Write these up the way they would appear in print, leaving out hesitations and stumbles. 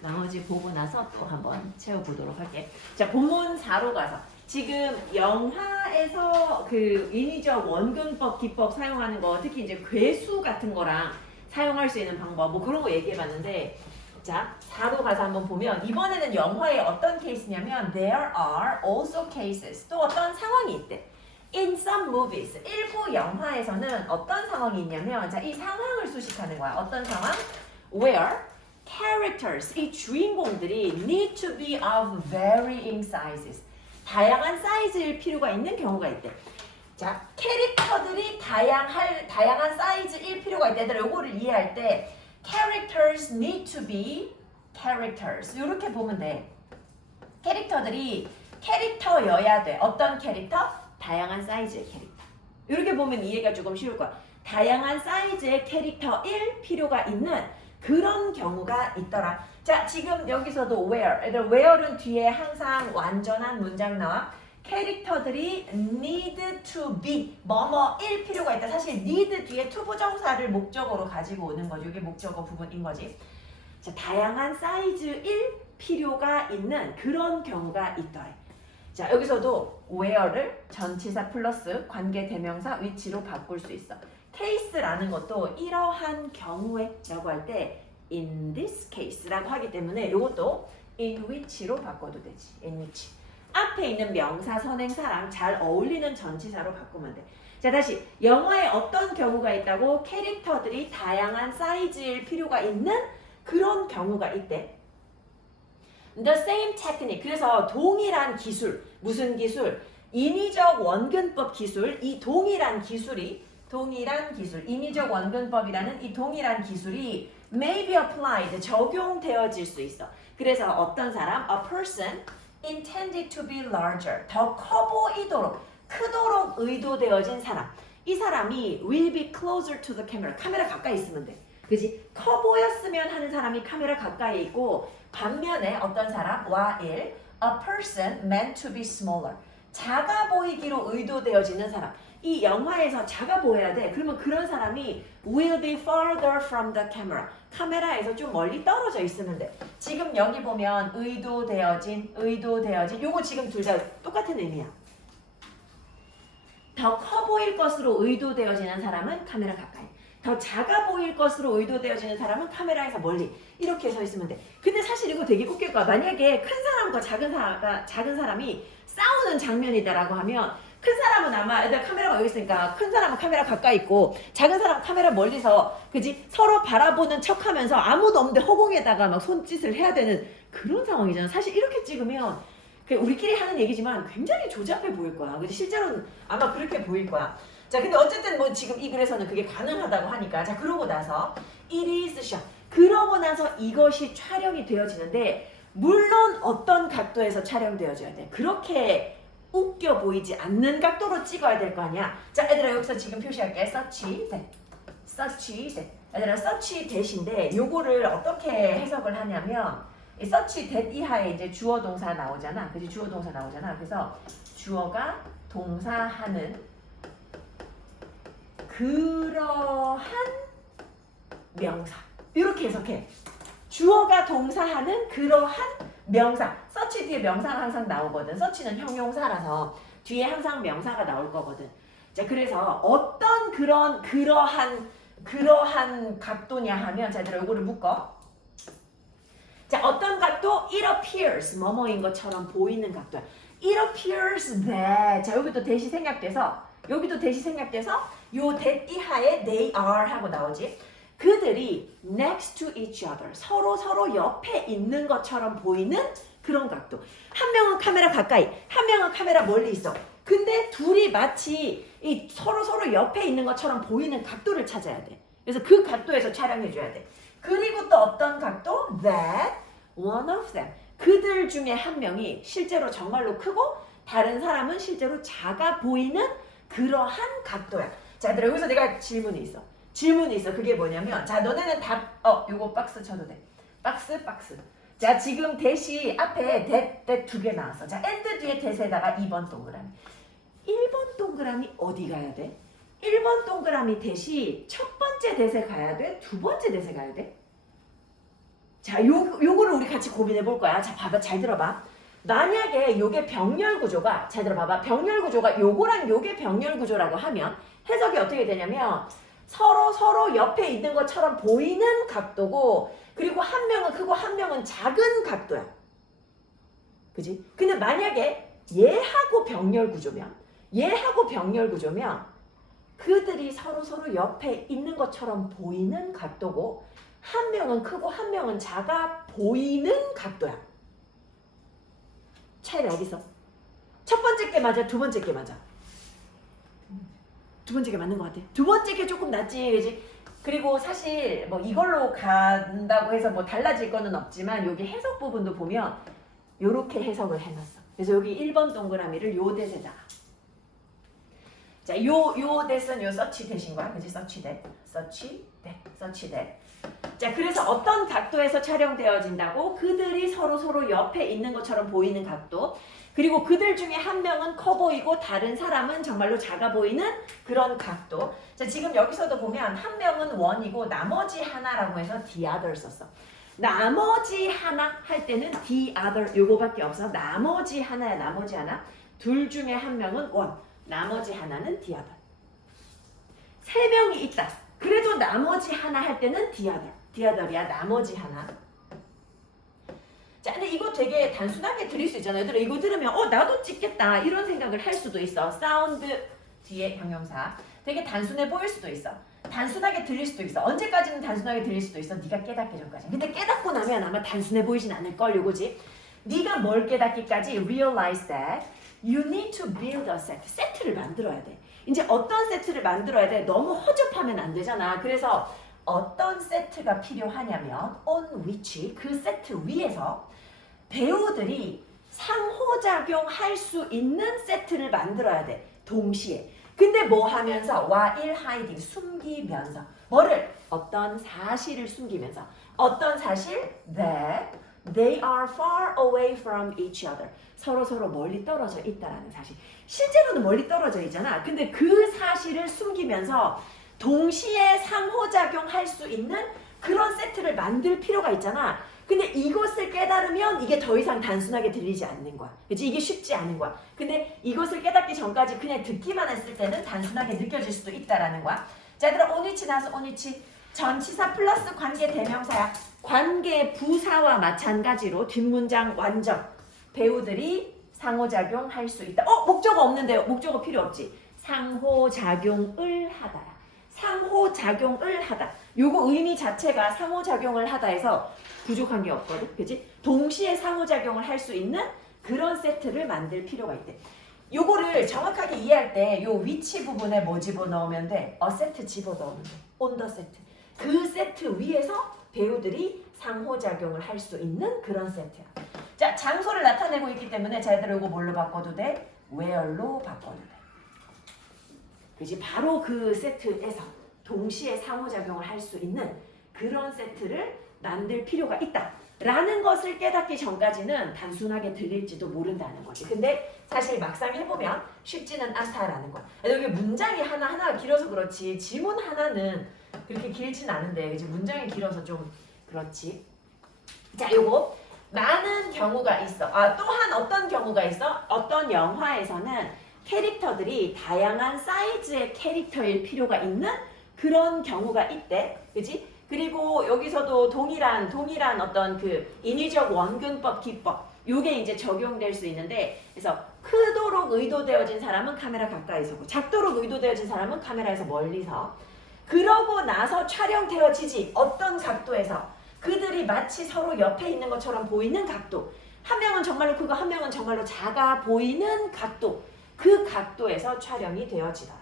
나머지 보고 나서 또 한번 채워보도록 할게. 자, 본문 4로 가서 지금 영화에서 그 인위적 원근법 기법 사용하는 거 특히 이제 괴수 같은 거랑 사용할 수 있는 방법 뭐 그런 거 얘기해봤는데 자 4로 가서 한번 보면 이번에는 영화에 어떤 케이스냐면 There are also cases 또 어떤 상황이 있대. In some movies 일부 영화에서는 어떤 상황이 있냐면 자 이 상황을 수식하는 거야. 어떤 상황? Where characters 이 주인공들이 need to be of varying sizes 다양한 사이즈일 필요가 있는 경우가 있대. 자, 캐릭터들이 다양한 사이즈일 필요가 있대. 얘들아, 요거를 이해할 때 characters need to be characters 이렇게 보면 돼. 캐릭터들이 캐릭터여야 돼. 어떤 캐릭터? 다양한 사이즈의 캐릭터. 이렇게 보면 이해가 조금 쉬울 거야. 다양한 사이즈의 캐릭터일 필요가 있는 그런 경우가 있더라. 자, 지금 여기서도 where. 얘들 where는 뒤에 항상 완전한 문장 나와. 캐릭터들이 need to be 뭐뭐일 필요가 있다. 사실 need 뒤에 투부정사를 목적어로 가지고 오는 거죠. 이게 목적어 부분인 거지. 자, 다양한 사이즈일 필요가 있는 그런 경우가 있더라. 자, 여기서도 where를 전치사 플러스 관계 대명사 위치로 바꿀 수 있어. case라는 것도 이러한 경우에라고 할 때 in this case라고 하기 때문에 이것도 in which로 바꿔도 되지. in which. 앞에 있는 명사 선행사랑 잘 어울리는 전치사로 바꾸면 돼. 자, 다시 영화에 어떤 경우가 있다고 캐릭터들이 다양한 사이즈일 필요가 있는 그런 경우가 있대. The same technique. 그래서 동일한 기술. 무슨 기술? 인위적 원근법 기술. 이 동일한 기술, 인위적 원근법이라는 이 동일한 기술이 may be applied, 적용되어질 수 있어. 그래서 어떤 사람, a person intended to be larger, 더 커 보이도록, 크도록 의도되어진 사람. 이 사람이 will be closer to the camera. 카메라 가까이 있으면 돼. 그지? 커 보였으면 하는 사람이 카메라 가까이 있고 반면에 어떤 사람, while a person meant to be smaller. 작아 보이기로 의도되어지는 사람. 이 영화에서 작아 보여야 돼. 그러면 그런 사람이 will be farther from the camera. 카메라에서 좀 멀리 떨어져 있으면 돼. 지금 여기 보면 의도되어진. 요거 지금 둘 다 똑같은 의미야. 더 커 보일 것으로 의도되어지는 사람은 카메라 가까이. 더 작아 보일 것으로 의도되어지는 사람은 카메라에서 멀리. 이렇게 서 있으면 돼. 근데 사실 이거 되게 웃길 거야. 만약에 큰 사람과 작은 사람이 싸우는 장면이다라고 하면 큰 사람은 아마 애들 카메라가 여기 있으니까 큰 사람은 카메라 가까이 있고 작은 사람은 카메라 멀리서 그지 서로 바라보는 척하면서 아무도 없는데 허공에다가 막 손짓을 해야 되는 그런 상황이잖아. 사실 이렇게 찍으면 우리끼리 하는 얘기지만 굉장히 조잡해 보일 거야. 그지 실제로는 아마 그렇게 보일 거야. 자, 근데 어쨌든 뭐 지금 이 글에서는 그게 가능하다고 하니까 자 그러고 나서 it is shot. 그러고 나서 이것이 촬영이 되어지는데 물론 어떤 각도에서 촬영되어져야 돼. 그렇게 웃겨 보이지 않는 각도로 찍어야 될 거 아니야. 자, 얘들아 여기서 지금 표시할게. such that. 얘들아 such that인데 요거를 어떻게 해석을 하냐면 이 such that 이하에 이제 주어 동사 나오잖아. 그지 주어 동사 나오잖아. 그래서 주어가 동사하는 그러한 명사. 이렇게 해석해. 주어가 동사하는 그러한 명사. such 뒤에 명사가 항상 나오거든. such는 형용사라서 뒤에 항상 명사가 나올 거거든. 자, 그래서 어떤 그러한 각도냐 하면 자, 얘들아 요거를 묶어. 자, 어떤 각도? It appears 뭐뭐인 것처럼 보이는 각도야. It appears that. 자, 여기도 대시 생략돼서 요 that 이하에 they are 하고 나오지. 그들이 next to each other 서로 옆에 있는 것처럼 보이는 그런 각도. 한 명은 카메라 가까이, 한 명은 카메라 멀리 있어. 근데 둘이 마치 이 서로 옆에 있는 것처럼 보이는 각도를 찾아야 돼. 그래서 그 각도에서 촬영해 줘야 돼. 그리고 또 어떤 각도? That one of them. 그들 중에 한 명이 실제로 정말로 크고 다른 사람은 실제로 작아 보이는 그러한 각도야. 자, 얘들아 여기서 내가 질문이 있어. 그게 뭐냐면 자, 너네는 요거 박스 쳐도 돼. 박스. 자, 지금 대시 앞에 that 두 개 나왔어. 자, and 뒤에 대세에다가 2번 동그라미. 1번 동그라미 어디 가야 돼? 1번 동그라미 대시 첫 번째 대세 가야 돼? 두 번째 대세 가야 돼? 자, 요거를 우리 같이 고민해 볼 거야. 자, 봐봐. 잘 들어봐. 만약에 요게 병렬 구조가, 잘 들어봐봐. 병렬 구조가 요거랑 요게 병렬 구조라고 하면 해석이 어떻게 되냐면 서로 옆에 있는 것처럼 보이는 각도고, 그리고 한 명은 크고 한 명은 작은 각도야. 그지? 근데 만약에 얘하고 병렬 구조면 그들이 서로 옆에 있는 것처럼 보이는 각도고, 한 명은 크고 한 명은 작아 보이는 각도야. 차이를 알겠어? 첫 번째 게 맞아? 두 번째 게 맞아? 두 번째 게 맞는 것 같아. 두 번째 게 조금 낫지, 그지? 그리고 사실 뭐 이걸로 간다고 해서 뭐 달라질 거는 없지만 여기 해석 부분도 보면 요렇게 해석을 해놨어. 그래서 여기 1번 동그라미를 요 대에다가, 자, 요 대은 요 서치 대신 거야. 그지? 서치 대. 자, 그래서 어떤 각도에서 촬영되어진다고? 그들이 서로 옆에 있는 것처럼 보이는 각도. 그리고 그들 중에 한 명은 커 보이고 다른 사람은 정말로 작아 보이는 그런 각도. 자, 지금 여기서도 보면 한 명은 원이고 나머지 하나라고 해서 the other 썼어. 나머지 하나 할 때는 the other 요거밖에 없어. 나머지 하나야, 나머지 하나. 둘 중에 한 명은 원, 나머지 하나는 the other. 세 명이 있다. 그래도 나머지 하나 할 때는 the other이야, 나머지 하나. 자, 근데 이거 되게 단순하게 들릴 수 있잖아요. 얘들아, 이거 들으면 나도 찍겠다 이런 생각을 할 수도 있어. 사운드 뒤에 형용사. 되게 단순해 보일 수도 있어. 단순하게 들릴 수도 있어. 언제까지는 단순하게 들릴 수도 있어. 네가 깨닫기 전까지. 근데 깨닫고 나면 아마 단순해 보이진 않을걸, 요거지. 네가 뭘 깨닫기까지 realize that you need to build a set. 세트를 만들어야 돼. 이제 어떤 세트를 만들어야 돼? 너무 허접하면 안 되잖아. 그래서 어떤 세트가 필요하냐면 on which, 그 세트 위에서 배우들이 상호작용할 수 있는 세트를 만들어야 돼. 동시에. 근데 뭐 하면서? while hiding, 숨기면서. 뭐를? 어떤 사실을 숨기면서. 어떤 사실? that they are far away from each other. 서로 멀리 떨어져 있다라는 사실. 실제로는 멀리 떨어져 있잖아. 근데 그 사실을 숨기면서 동시에 상호작용할 수 있는 그런 세트를 만들 필요가 있잖아. 근데 이것을 깨달으면 이게 더 이상 단순하게 들리지 않는 거야. 그치? 이게 쉽지 않은 거야. 근데 이것을 깨닫기 전까지 그냥 듣기만 했을 때는 단순하게 느껴질 수도 있다라는 거야. 자, 얘들아, 온위치 나와서 온위치. 전치사 플러스 관계 대명사야. 관계 부사와 마찬가지로 뒷문장 완전. 배우들이 상호작용할 수 있다. 목적어 없는데요. 목적어 필요 없지. 상호작용을 하다야. 상호작용을 하다. 요거 의미 자체가 상호작용을 하다 해서 부족한 게 없거든. 그치? 동시에 상호작용을 할 수 있는 그런 세트를 만들 필요가 있대. 요거를 정확하게 이해할 때 요 위치 부분에 뭐 집어넣으면 돼? 세트 집어넣으면 돼. on the 세트. 그 세트 위에서 배우들이 상호작용을 할 수 있는 그런 세트야. 자, 장소를 나타내고 있기 때문에 자, 얘들아, 요거 뭘로 바꿔도 돼? where로 바꿔도 돼. 그지? 바로 그 세트에서 동시에 상호작용을 할 수 있는 그런 세트를 만들 필요가 있다 라는 것을 깨닫기 전까지는 단순하게 들릴지도 모른다는 거지. 근데 사실 막상 해보면 쉽지는 않다라는 거야. 여기 문장이 하나하나가 길어서 그렇지 지문 하나는 그렇게 길진 않은데, 그치? 문장이 길어서 좀 그렇지. 자, 요거 많은 경우가 있어. 또한 어떤 경우가 있어? 어떤 영화에서는 캐릭터들이 다양한 사이즈의 캐릭터일 필요가 있는 그런 경우가 있대. 그지? 그리고 여기서도 동일한 어떤 그 인위적 원근법 기법 요게 이제 적용될 수 있는데, 그래서 크도록 의도되어진 사람은 카메라 가까이서고 작도록 의도되어진 사람은 카메라에서 멀리서, 그러고 나서 촬영되어지지 어떤 각도에서 그들이 마치 서로 옆에 있는 것처럼 보이는 각도, 한 명은 정말로 크고 한 명은 정말로 작아 보이는 각도, 그 각도에서 촬영이 되어지더라.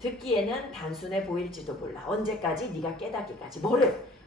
듣기에는 단순해 보일지도 몰라. 언제까지? 네가 깨닫기까지.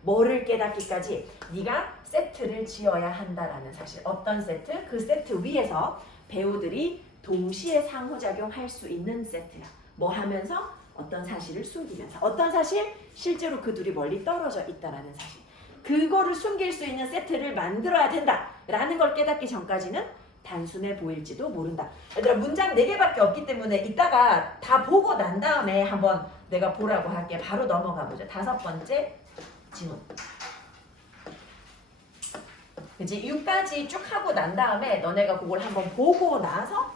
뭐를 깨닫기까지? 네가 세트를 지어야 한다라는 사실. 어떤 세트? 그 세트 위에서 배우들이 동시에 상호작용할 수 있는 세트야. 뭐 하면서? 어떤 사실을 숨기면서. 어떤 사실? 실제로 그 둘이 멀리 떨어져 있다라는 사실. 그거를 숨길 수 있는 세트를 만들어야 된다라는 걸 깨닫기 전까지는 단순해 보일지도 모른다. 얘들아, 문장 4개밖에 없기 때문에 이따가 다 보고 난 다음에 한번 내가 보라고 할게. 바로 넘어가 보자. 5번째 지문. 그치? 6까지 쭉 하고 난 다음에 너네가 그걸 한번 보고 나서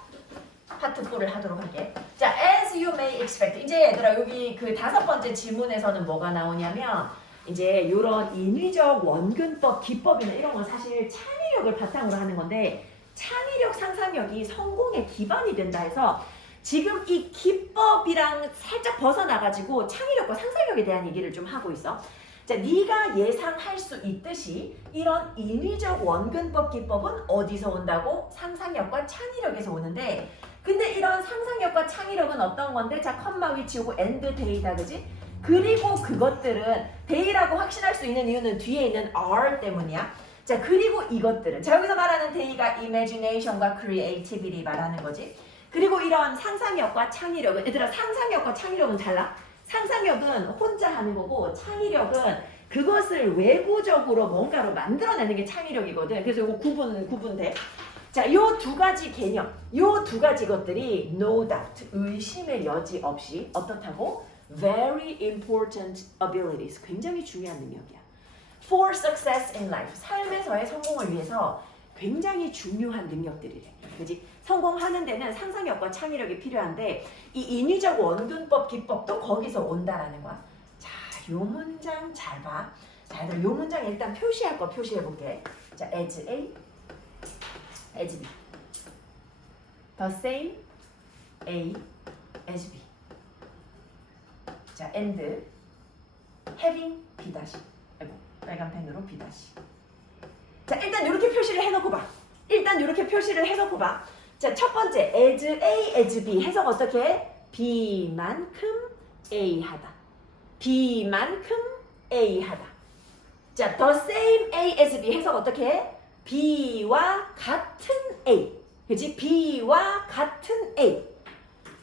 파트 4를 하도록 할게. 자, as you may expect. 이제 얘들아 여기 그 5번째 지문에서는 뭐가 나오냐면 이제 이런 인위적 원근법, 기법이나 이런 건 사실 창의력을 바탕으로 하는 건데 창의력, 상상력이 성공의 기반이 된다 해서 지금 이 기법이랑 살짝 벗어나가지고 창의력과 상상력에 대한 얘기를 좀 하고 있어. 자, 네가 예상할 수 있듯이 이런 인위적 원근법 기법은 어디서 온다고? 상상력과 창의력에서 오는데 근데 이런 상상력과 창의력은 어떤 건데? 자, 컴마 위치오고 엔드 데이다, 그지? 그리고 그것들은 데이라고 확신할 수 있는 이유는 뒤에 있는 are 때문이야. 자, 그리고 이것들은 자, 여기서 말하는 데이가 imagination과 creativity 말하는 거지. 그리고 이런 상상력과 창의력은 얘들아 상상력과 창의력은 달라. 상상력은 혼자 하는 거고 창의력은 그것을 외부적으로 뭔가로 만들어내는 게 창의력이거든. 그래서 이거 구분돼. 자, 요 두 가지 개념, 요 두 가지 것들이 no doubt, 의심의 여지 없이 어떻다고? Very important abilities, 굉장히 중요한 능력이야. For success in life, 삶에서의 성공을 위해서 굉장히 중요한 능력들이래. 그지? 성공하는 데는 상상력과 창의력이 필요한데 이 인위적 원근법 기법도 거기서 온다라는 거야. 자, 요 문장 잘 봐. 자, 얘들 요 문장 일단 표시할 거 표시해 볼게. 자, as A, as B. The same A as B. 자, and having B 다시. 아이고, 빨간 펜으로 B 다시. 자, 일단 이렇게 표시를 해놓고 봐. 자, 첫 번째 as A as B 해석 어떻게 해? B만큼 A 하다. B만큼 A 하다. 자, the same A as B 해석 어떻게 해? B와 같은 A. 그치? B와 같은 A.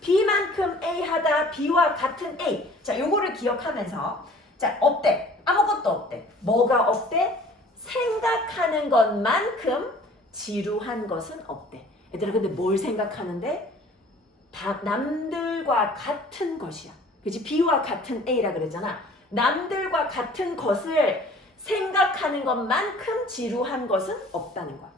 B만큼 A 하다. B와 같은 A. 자, 요거를 기억하면서 자, 없대. 아무것도 없대. 뭐가 없대? 생각하는 것만큼 지루한 것은 없대. 얘들아 근데 뭘 생각하는데? 다 남들과 같은 것이야. 그치? B와 같은 A라 그랬잖아. 남들과 같은 것을 생각하는 것만큼 지루한 것은 없다는 거야.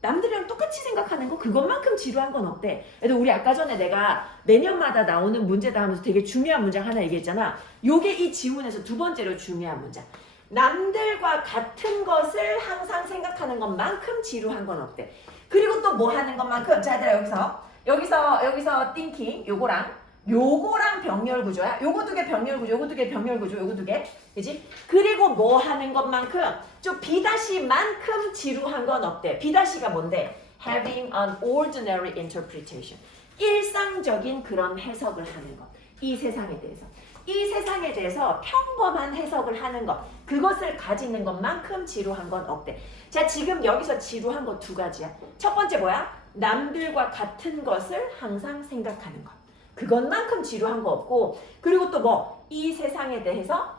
남들이랑 똑같이 생각하는 거 그것만큼 지루한 건 없대. 그래도 우리 아까 전에 내가 매년마다 나오는 문제다 하면서 되게 중요한 문장 하나 얘기했잖아. 요게 이 지문에서 두 번째로 중요한 문장. 남들과 같은 것을 항상 생각하는 것만큼 지루한 건 없대. 그리고 또 뭐 하는 것만큼 자, 얘들아 여기서 thinking 요거랑 병렬 구조야. 요거 두 개 병렬 구조, 요거 두 개 병렬 구조, 요거 두 개. 그지? 그리고 뭐 하는 것만큼 좀 B-만큼 지루한 건 없대. B-가 뭔데? Having an ordinary interpretation. 일상적인 그런 해석을 하는 것. 이 세상에 대해서. 이 세상에 대해서 평범한 해석을 하는 것. 그것을 가지는 것만큼 지루한 건 없대. 자, 지금 여기서 지루한 거 두 가지야. 첫 번째 뭐야? 남들과 같은 것을 항상 생각하는 것. 그것만큼 지루한 거 없고 그리고 또 뭐? 이 세상에 대해서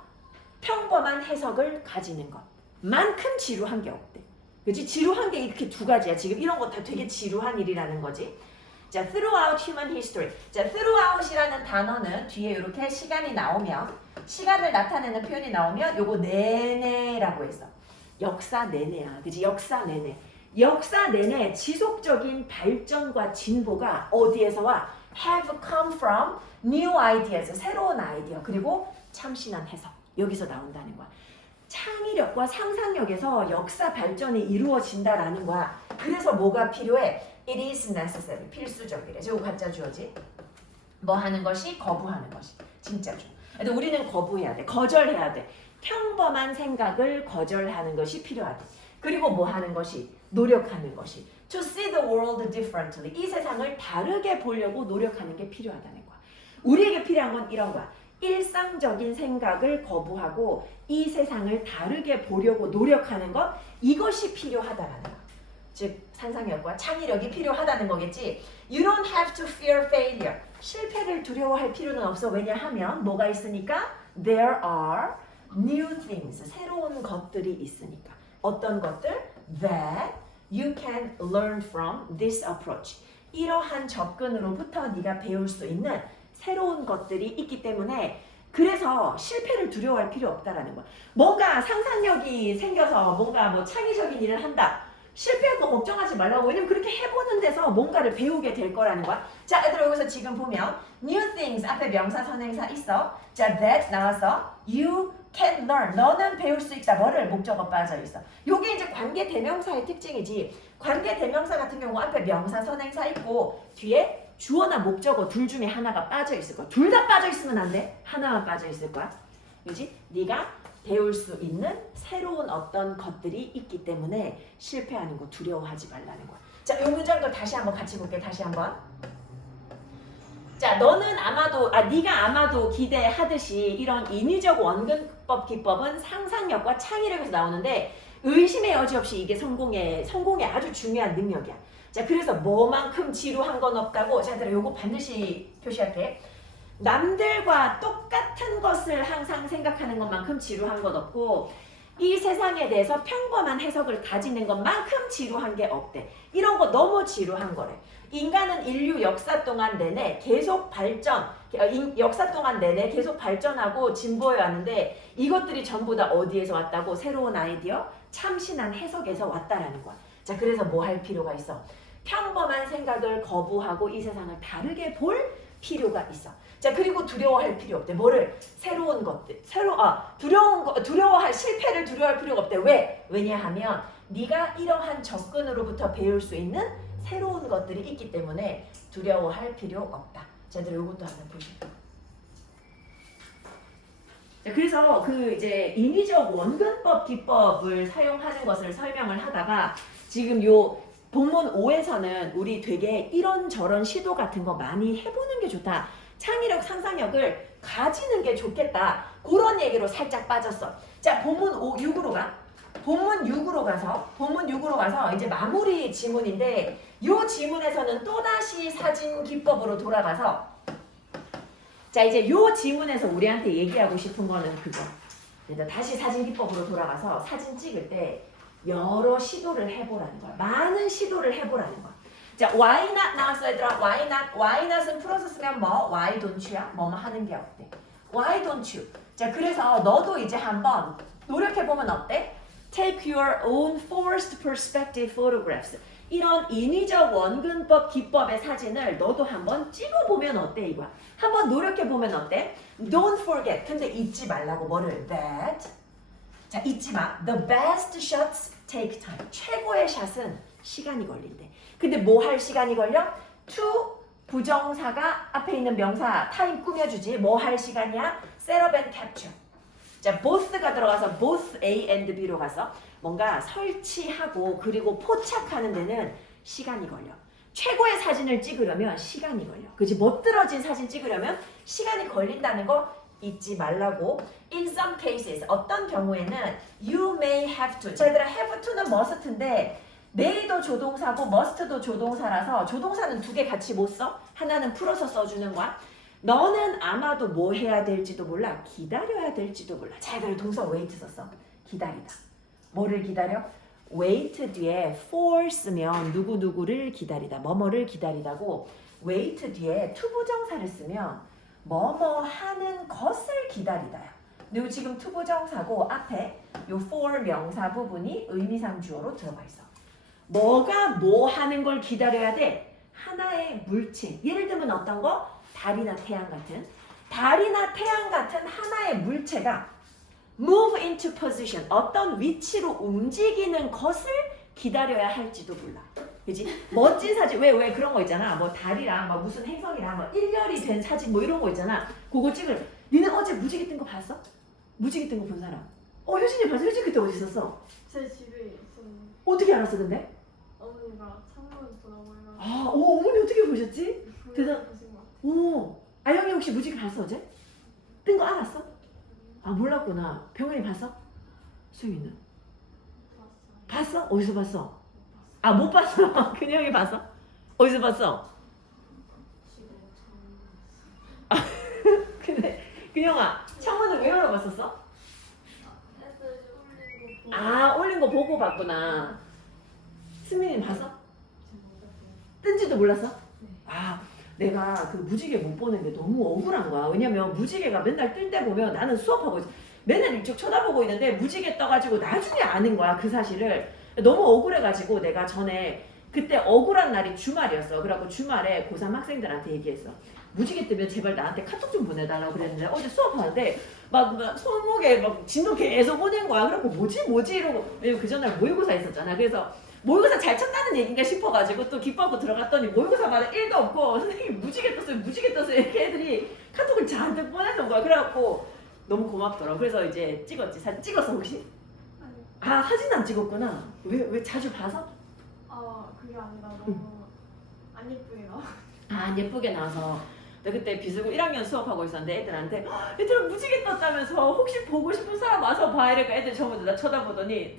평범한 해석을 가지는 것만큼 지루한 게 없대. 그치? 지루한 게 이렇게 두 가지야. 지금 이런 거 다 되게 지루한 일이라는 거지. 자, throughout human history. 자, throughout이라는 단어는 뒤에 이렇게 시간이 나오면 시간을 나타내는 표현이 나오면 요거 내내라고 했어. 역사 내내야. 그치? 역사 내내. 역사 내내 지속적인 발전과 진보가 어디에서 와? have come from new ideas. 새로운 아이디어. 그리고 참신한 해석. 여기서 나온다는 거야. 창의력과 상상력에서 역사 발전이 이루어진다라는 거야. 그래서 뭐가 필요해? It is necessary. 필수적이래. 저거 가짜 주어지. 뭐 하는 것이? 거부하는 것이. 진짜죠. 근데 우리는 거부해야 돼. 거절해야 돼. 평범한 생각을 거절하는 것이 필요하대. 그리고 뭐 하는 것이? 노력하는 것이. To see the world differently. 이 세상을 다르게 보려고 노력하는 게 필요하다는 거야. 우리에게 필요한 건 이런 거야. 일상적인 생각을 거부하고 이 세상을 다르게 보려고 노력하는 것. 이것이 필요하다라는 거야. 즉 상상력과 창의력이 필요하다는 거겠지. You don't have to fear failure. 실패를 두려워할 필요는 없어. 왜냐하면 뭐가 있으니까? There are new things. 새로운 것들이 있으니까. 어떤 것들? That you can learn from this approach. 이러한 접근으로부터 네가 배울 수 있는 새로운 것들이 있기 때문에 그래서 실패를 두려워할 필요 없다라는 거야. 뭔가 상상력이 생겨서 뭔가 뭐 창의적인 일을 한다. 실패한 거 걱정하지 말라고. 왜냐면 그렇게 해보는 데서 뭔가를 배우게 될 거라는 거야. 자, 얘들아 여기서 지금 보면 new things 앞에 명사 선행사 있어. 자, that 나와서 you can learn. 너는 배울 수 있다. 뭐를? 목적어 빠져 있어. 요게 이제 관계 대명사의 특징이지. 관계 대명사 같은 경우 앞에 명사 선행사 있고 뒤에 주어나 목적어 둘 중에 하나가 빠져 있을 거야. 둘 다 빠져 있으면 안 돼. 하나만 빠져 있을 거야. 그지? 네가 배울 수 있는 새로운 어떤 것들이 있기 때문에 실패하는 거 두려워하지 말라는 거야. 자, 이 문장도 다시 한번 같이 볼게. 다시 한번. 자, 너는 아마도 네가 아마도 기대하듯이 이런 인위적 원근법 기법은 상상력과 창의력에서 나오는데 의심의 여지 없이 이게 성공의 아주 중요한 능력이야. 자, 그래서 뭐만큼 지루한 건 없다고. 자, 얘들아 요거 반드시 표시할게. 남들과 똑같은 것을 항상 생각하는 것만큼 지루한 것 없고 이 세상에 대해서 평범한 해석을 가지는 것만큼 지루한 게 없대. 이런 거 너무 지루한 거래. 인간은 인류 역사 동안 내내 계속 역사 동안 내내 계속 발전하고 진보해 왔는데 이것들이 전부 다 어디에서 왔다고? 새로운 아이디어, 참신한 해석에서 왔다라는 거야. 자, 그래서 뭐 할 필요가 있어? 평범한 생각을 거부하고 이 세상을 다르게 볼 필요가 있어. 자, 그리고 두려워할 필요 없대. 뭐를? 새로운 것들. 실패를 두려워할 필요가 없대. 왜? 왜냐하면 네가 이러한 접근으로부터 배울 수 있는 새로운 것들이 있기 때문에 두려워할 필요 없다. 자, 얘들아 이것도 한번 보실게요. 자, 그래서 그 이제 인위적 원근법 기법을 사용하는 것을 설명을 하다가 지금 요 본문 5에서는 우리 되게 이런저런 시도 같은 거 많이 해보는 게 좋다. 창의력, 상상력을 가지는 게 좋겠다. 그런 얘기로 살짝 빠졌어. 자, 본문 6으로 가. 본문 6으로 가서 이제 마무리 지문인데 이 지문에서는 또다시 사진 기법으로 돌아가서 자, 이제 이 지문에서 우리한테 얘기하고 싶은 거는 그거. 이제 다시 사진 기법으로 돌아가서 사진 찍을 때 여러 시도를 해보라는 거야. 많은 시도를 해보라는 거야. 자, why not 나왔어 얘들아. why not은 풀어서 쓰면 뭐? why don't you야? 뭐뭐 하는 게 어때? why don't you? 자, 그래서 너도 이제 한번 노력해보면 어때? Take your own forced perspective photographs. 이런 인위적 원근법 기법의 사진을 너도 한번 찍어보면 어때 이거야. 한번 노력해보면 어때? Don't forget. 근데 잊지 말라고 뭐를? That. 자, 잊지 마. The best shots take time. 최고의 샷은 시간이 걸린대. 근데 뭐 할 시간이 걸려? To 부정사가 앞에 있는 명사 time 꾸며주지. 뭐 할 시간이야? Set up and capture. 자, both가 들어가서 both A and B로 가서 뭔가 설치하고 그리고 포착하는 데는 시간이 걸려. 최고의 사진을 찍으려면 시간이 걸려. 그치? 멋들어진 사진 찍으려면 시간이 걸린다는 거 잊지 말라고. In some cases, 어떤 경우에는 you may have to. 자, 얘들아, have to는 must인데 may도 조동사고 must도 조동사라서 조동사는 두 개 같이 못 써. 하나는 풀어서 써주는 거야. 너는 아마도 뭐 해야 될지도 몰라. 기다려야 될지도 몰라. 자, 얘들아, 동사 wait 썼어. 기다리다. 뭐를 기다려? wait 뒤에 for 쓰면 누구누구를 기다리다. 뭐뭐를 기다리다고. wait 뒤에 투부정사를 쓰면 뭐뭐 하는 것을 기다리다야. 근데 지금 투부정사고 앞에 요 for 명사 부분이 의미상 주어로 들어가 있어. 뭐가 뭐 하는 걸 기다려야 돼? 하나의 물체. 예를 들면 어떤 거? 달이나 태양 같은 하나의 물체가 move into position. 어떤 위치로 움직이는 것을 기다려야 할지도 몰라. 그치? 멋진 사진. 왜 그런 거 있잖아. 뭐 달이랑 뭐 무슨 행성이랑 뭐 일렬이 된 사진 뭐 이런 거 있잖아. 그거 찍을. 니는 어제 무지개 뜬 거 봤어? 무지개 뜬 거 본 사람? 효진이 봤어? 효진 그때 어디 있었어? 제 집에 있었는데 어떻게 알았어 근데? 어머니가 창문 보라고 해가지고 어머니 어떻게 보셨지? 대단. 보신 것 같아요. 아영이 혹시 무지개 봤어 어제? 뜬 거 알았어? 몰랐구나. 병현이 봤어? 수영이는? 봤어요. 봤어? 어디서 봤어? 못 봤어. 근영이 봤어? 어디서 봤어? 집에 창문 근데 근영아 창문을 왜 열어봤었어? 애들 올린 거 보고 올린 거 보고 봤구나. 승민이는 봤어? 제 모자도 뜬지도 몰랐어? 네. 내가 그 무지개 못 보는 게 너무 억울한 거야. 왜냐면 무지개가 맨날 뜰 때 보면 나는 수업하고 맨날 이쪽 쳐다보고 있는데 무지개 떠가지고 나중에 아는 거야 그 사실을. 너무 억울해가지고 내가 전에 그때 억울한 날이 주말이었어. 그래갖고 주말에 고3 학생들한테 얘기했어. 무지개 뜨면 제발 나한테 카톡 좀 보내달라고 그랬는데 어제 수업하는데 막 손목에 막 진도 계속 오는 거야. 그래갖고 뭐지 이러고, 왜냐면 그 전날 모의고사 있었잖아. 그래서 모의고사 잘 쳤다는 얘기인가 싶어가지고 또 기뻐하고 들어갔더니 모의고사마다 1도 없고 선생님 무지개 떴어요 이렇게 애들이 카톡을 잔뜩 보내는 거야. 그래갖고 너무 고맙더라고. 그래서 이제 찍었지. 사진 찍었어 혹시? 아니, 아 사진 안 찍었구나. 왜 자주 봐서? 그게 아니라 너무 안 예쁘게 나와. 아 예쁘게 나와서. 근데 그때 비수고 1학년 수업하고 있었는데 애들한테 얘들아 무지개 떴다면서 혹시 보고 싶은 사람 와서 봐 이러니까 애들 전부 다 쳐다보더니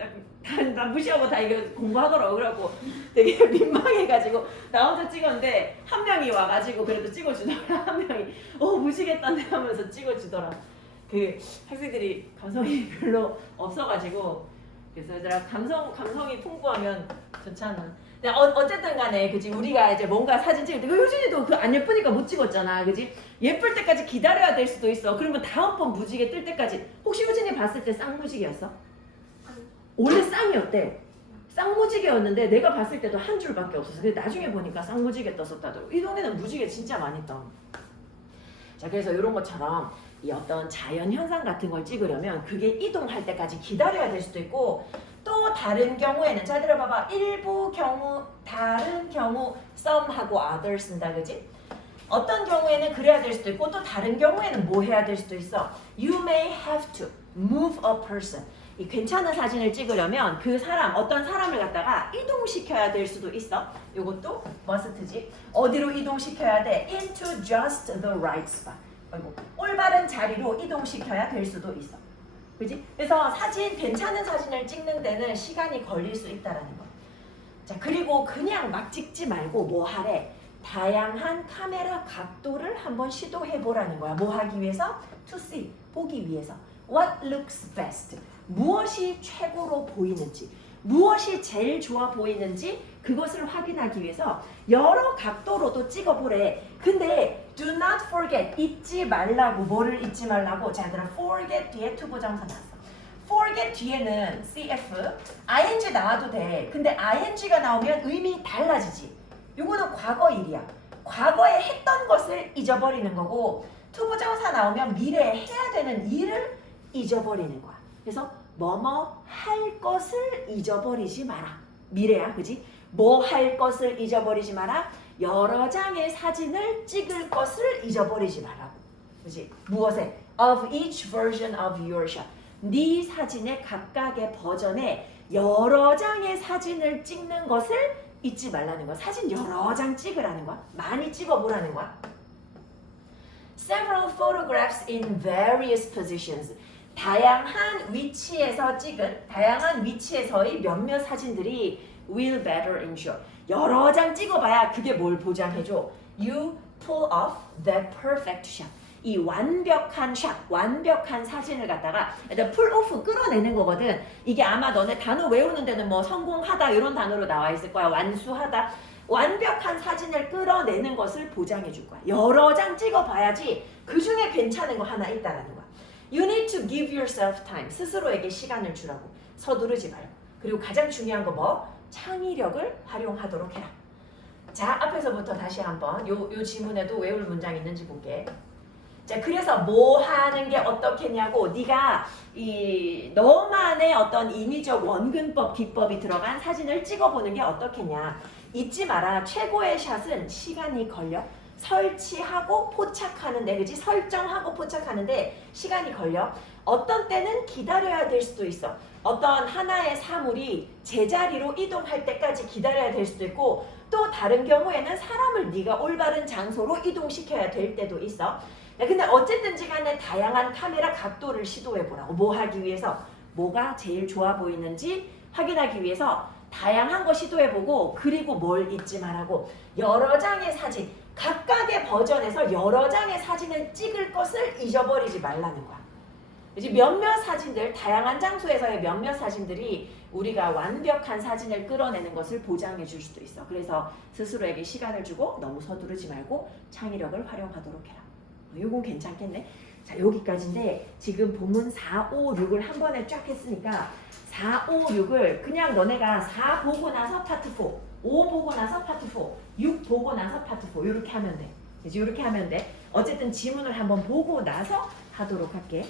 나 무시하고 다 이거 공부하더라고. 그래갖고 되게 민망해가지고 나 혼자 찍었는데 한 명이 와가지고 그래도 찍어주더라. 한 명이 무지개 떴네 하면서 찍어주더라. 그 학생들이 감성이 별로 없어가지고 그래서 얘들아 감성이 풍부하면 좋잖아. 어쨌든 간에 그지 우리가 이제 뭔가 사진 찍을 때 효진이도 그 안 예쁘니까 못 찍었잖아. 그지 예쁠 때까지 기다려야 될 수도 있어. 그러면 다음번 무지개 뜰 때까지 혹시 효진이 봤을 때 쌍무지개였어? 아니, 원래 쌍이었대. 쌍무지개였는데 내가 봤을 때도 한 줄밖에 없었어. 근데 나중에 보니까 쌍무지개 떴었다더라고. 이 동네는 무지개 진짜 많이 떠. 자 그래서 이런 것처럼 이 어떤 자연 현상 같은 걸 찍으려면 그게 이동할 때까지 기다려야 될 수도 있고 또 다른 경우에는 잘 들어봐봐. 일부 경우, 다른 경우 some하고 other 쓴다 그지? 어떤 경우에는 그래야 될 수도 있고 또 다른 경우에는 뭐 해야 될 수도 있어. You may have to move a person. 이 괜찮은 사진을 찍으려면 그 사람, 어떤 사람을 갖다가 이동시켜야 될 수도 있어. 이것도 must지. 어디로 이동시켜야 돼? Into just the right spot. 올바른 자리로 이동시켜야 될 수도 있어. 그지? 그래서 괜찮은 사진을 찍는 데는 시간이 걸릴 수 있다라는 거. 자, 그리고 그냥 막 찍지 말고 뭐 하래? 다양한 카메라 각도를 한번 시도해 보라는 거야. 뭐 하기 위해서? To see, 보기 위해서. What looks best? 무엇이 최고로 보이는지, 무엇이 제일 좋아 보이는지 그것을 확인하기 위해서 여러 각도로도 찍어보래. 근데 do not forget, 잊지 말라고. 뭐를 잊지 말라고? 자, 얘들아 forget 뒤에 투부정사 나왔어. forget 뒤에는 cf, ing 나와도 돼. 근데 ing가 나오면 의미 달라지지. 요거는 과거 일이야. 과거에 했던 것을 잊어버리는 거고 투부정사 나오면 미래에 해야 되는 일을 잊어버리는 거야. 그래서 뭐뭐 할 것을 잊어버리지 마라. 미래야, 그지? 뭐 할 것을 잊어버리지 마라. 여러 장의 사진을 찍을 것을 잊어버리지 마라고. 그지? 무엇에? Of each version of your shot. 네 사진의 각각의 버전에 여러 장의 사진을 찍는 것을 잊지 말라는 거야. 사진 여러 장 찍으라는 거야. 많이 찍어보라는 거야. Several photographs in various positions. 다양한 위치에서 찍은, 다양한 위치에서의 몇몇 사진들이 will better ensure. 여러 장 찍어봐야 그게 뭘 보장해줘? You pull off that perfect shot. 이 완벽한 샷, 완벽한 사진을 갖다가 일단 pull off 끌어내는 거거든. 이게 아마 너네 단어 외우는 데는 뭐 성공하다 이런 단어로 나와 있을 거야. 완수하다. 완벽한 사진을 끌어내는 것을 보장해 줄 거야. 여러 장 찍어봐야지 그 중에 괜찮은 거 하나 있다라는 거야. You need to give yourself time. 스스로에게 시간을 주라고. 서두르지 말고. 그리고 가장 중요한 거 뭐? 창의력을 활용하도록 해라. 자, 앞에서부터 다시 한번 요 지문에도 외울 문장 있는지 볼게. 자, 그래서 뭐 하는 게 어떻겠냐고, 네가 이 너만의 어떤 인위적 원근법, 기법이 들어간 사진을 찍어보는 게 어떻겠냐. 잊지 마라. 최고의 샷은 시간이 걸려. 설치하고 포착하는데, 그지? 설정하고 포착하는데 시간이 걸려. 어떤 때는 기다려야 될 수도 있어. 어떤 하나의 사물이 제자리로 이동할 때까지 기다려야 될 수도 있고, 또 다른 경우에는 사람을 네가 올바른 장소로 이동시켜야 될 때도 있어. 근데 어쨌든지 간에 다양한 카메라 각도를 시도해보라고. 뭐 하기 위해서? 뭐가 제일 좋아 보이는지 확인하기 위해서 다양한 거 시도해보고, 그리고 뭘 잊지 말라고. 여러 장의 사진, 각각의 버전에서 여러 장의 사진을 찍을 것을 잊어버리지 말라는 거야. 이제 몇몇 사진들, 다양한 장소에서의 몇몇 사진들이 우리가 완벽한 사진을 끌어내는 것을 보장해 줄 수도 있어. 그래서 스스로에게 시간을 주고 너무 서두르지 말고 창의력을 활용하도록 해라. 요건 괜찮겠네. 자, 여기까지인데 지금 본문 4, 5, 6을 한 번에 쫙 했으니까 4, 5, 6을 그냥 너네가 4 보고 나서 파트 4, 5 보고 나서 파트 4, 6 보고 나서 파트 4 이렇게 하면 돼. 이제 이렇게 하면 돼. 어쨌든 지문을 한번 보고 나서 하도록 할게.